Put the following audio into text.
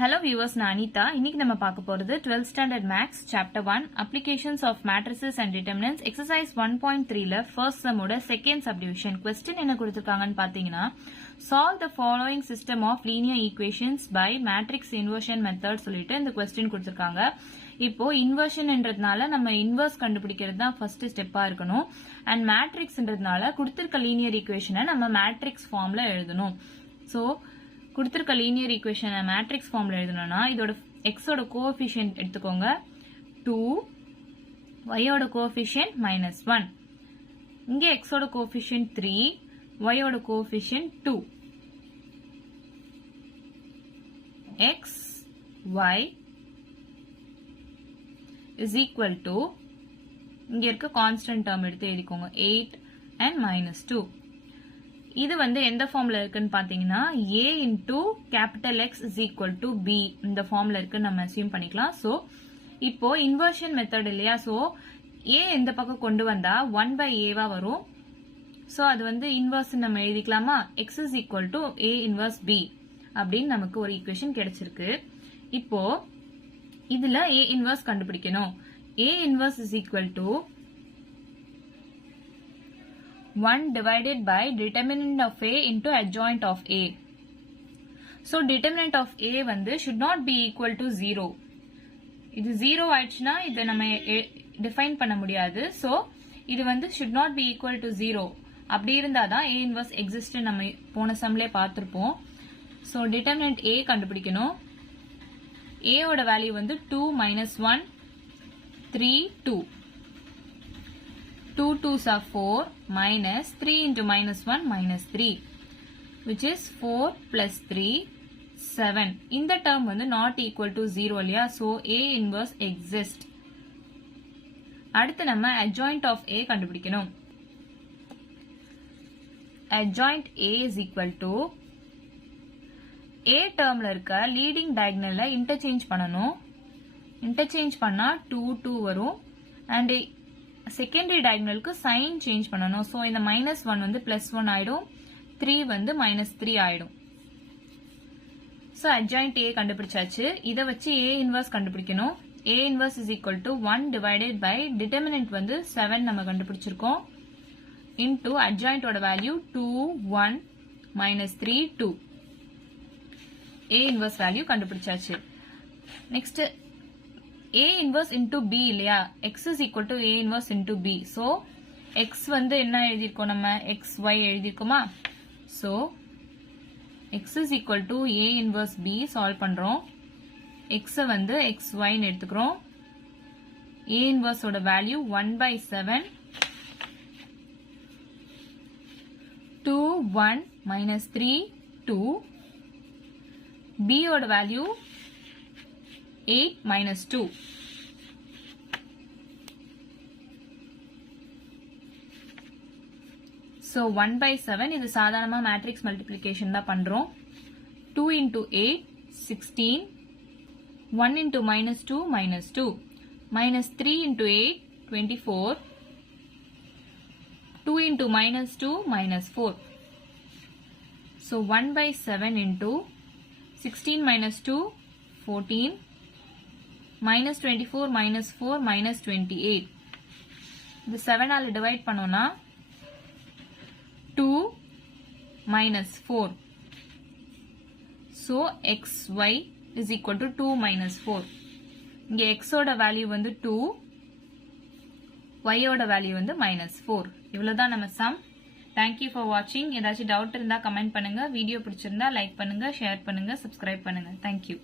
Hello viewers, நான் அனிதா. இன்னைக்கு நம்ம பார்க்க போறது 12th standard maths chapter 1 applications of matrices and determinants exercise 1.3ல first sum ஓட second subdivision question என்ன கொடுத்திருக்காங்கன்னு பாத்தீங்கன்னா solve the following system of linear equations by matrix inversion method சொல்லிட்டு இந்த question கொடுத்திருக்காங்க. இப்போ inversionன்றதுனால நம்ம inverse கண்டுபிடிக்கிறது தான் first ஸ்டெப்பா இருக்கணும் and matrixன்றதுனால கொடுத்திருக்க linear equationஐ நம்ம matrix formல எழுதணும். So கொடுத்திருக்க லீனியர் ஈக்குவேஷனை மேட்ரிக்ஸ் ஃபார்ம்ல எழுதணும்னா இதோட x ஓட கோஎஃபிஷியன்ட் எடுத்துக்கோங்க 2, y ஓட கோஎஃபிஷியன்ட் -1. இங்க x ஓட கோஎஃபிஷியன்ட் 3, y ஓட coefficient 2. x y is equal to இங்க இருக்க கான்ஸ்டன்ட் டேர்ம் எடுத்து எழுதிக்கோங்க 8 and -2. இது வந்து எந்த ஃபார்ம்ல இருக்குன்னு பாத்தீங்கன்னா a into capital X is equal to b இந்த ஃபார்ம்ல இருக்கு நம்ம அஸ்யூம் பண்ணிக்கலாம். சோ இப்போ இன்வர்ஷன் மெத்தட் இல்லையா, சோ a இந்த பக்கம் கொண்டு வந்தா 1/a வா வரும். சோ அது வந்து இன்வர்ஸ் நம்ம எழுதிக்கலாமா, x is equal to a inverse b அப்படின்னு நமக்கு ஒரு ஈக்குவேஷன் கிடைச்சிருக்கு. இப்போ இதுல a inverse கண்டுபிடிக்கணும். a inverse is equal to 1 divided by determinant of a into adjoint of a. So determinant of a வந்து should not be equal to 0. இது 0 ஆயிடுச்சுன்னா இதை நம்ம define பண்ண முடியாது. So இது வந்து should not be equal to 0. அப்படி இருந்தாதான் a inverse exist நம்ம போன சம்லே பார்த்திருப்போம். So determinant a கண்டுபிடிக்கணும். a ஓட வேல்யூ வந்து 2 -1 3 2. 2 2s are 4 minus 3 into -1 -3 which is 4 plus 3 7. இந்த term வந்து not equal to 0 இல்லையா, so a inverse exist. அடுத்து நம்ம adjoint of a கண்டுபிடிக்கணும். adjoint a is equal to a termல இருக்க leading diagonalல interchange பண்ணணும். interchange பண்ணா 2 2 வரும் and செகண்டரி டயகனலுக்கு சைன் சேஞ்ச் பண்ணணும். சோ இந்த -1 வந்து +1 ஆயிடும், 3 வந்து -3 ஆயிடும். சோ adjoint a கண்டுபிடிச்சாச்சு. இத வச்சு a inverse கண்டுபிடிக்கணும். a inverse is equal to 1 divided by determinant வந்து 7 நம்ம கண்டுபிடிச்சிருக்கோம் into adjoint ஓட வேல்யூ 2 1 -3 2. a inverse வேல்யூ கண்டுபிடிச்சாச்சு. Next a inverse into b இல்லையா, x is equal to a inverse into b. so x வந்து என்ன எழுதிருக்கோம், நம்ம xy எழுதிருக்கோமா. so x is equal to a inverse b solve பண்றோம். x வந்து xy ன்னு எடுத்துக்கிறோம். a inverse ஓட வேல்யூ 1/7 2 1 -3 2. b ஓட வேல்யூ 8 -2. So 1/7 இது சாதாரணமா மேட்ரிக்ஸ் மல்டிப்ளிகேஷன் தான் பண்றோம். 2 into 8 16. 1 into -2 -2. -3 into 8 24. 2 into -2 -4. So 1/7 into 16 -2 14. -24 -4 -28. இது 7 ஆல டிவைட் பண்ணோம்னா 2 -4. so xy is equal to 2 -4. இங்க x ஓட வேல்யூ வந்து 2, y ஓட வேல்யூ வந்து -4. இவ்வளவுதான் நம்ம sum. Thank you for watching. ஏதாச்சும் டவுட் இருந்தா கமெண்ட் பண்ணுங்க. வீடியோ பிடிச்சிருந்தா லைக் பண்ணுங்க, ஷேர் பண்ணுங்க, சப்ஸ்கிரைப் பண்ணுங்க. Thank you.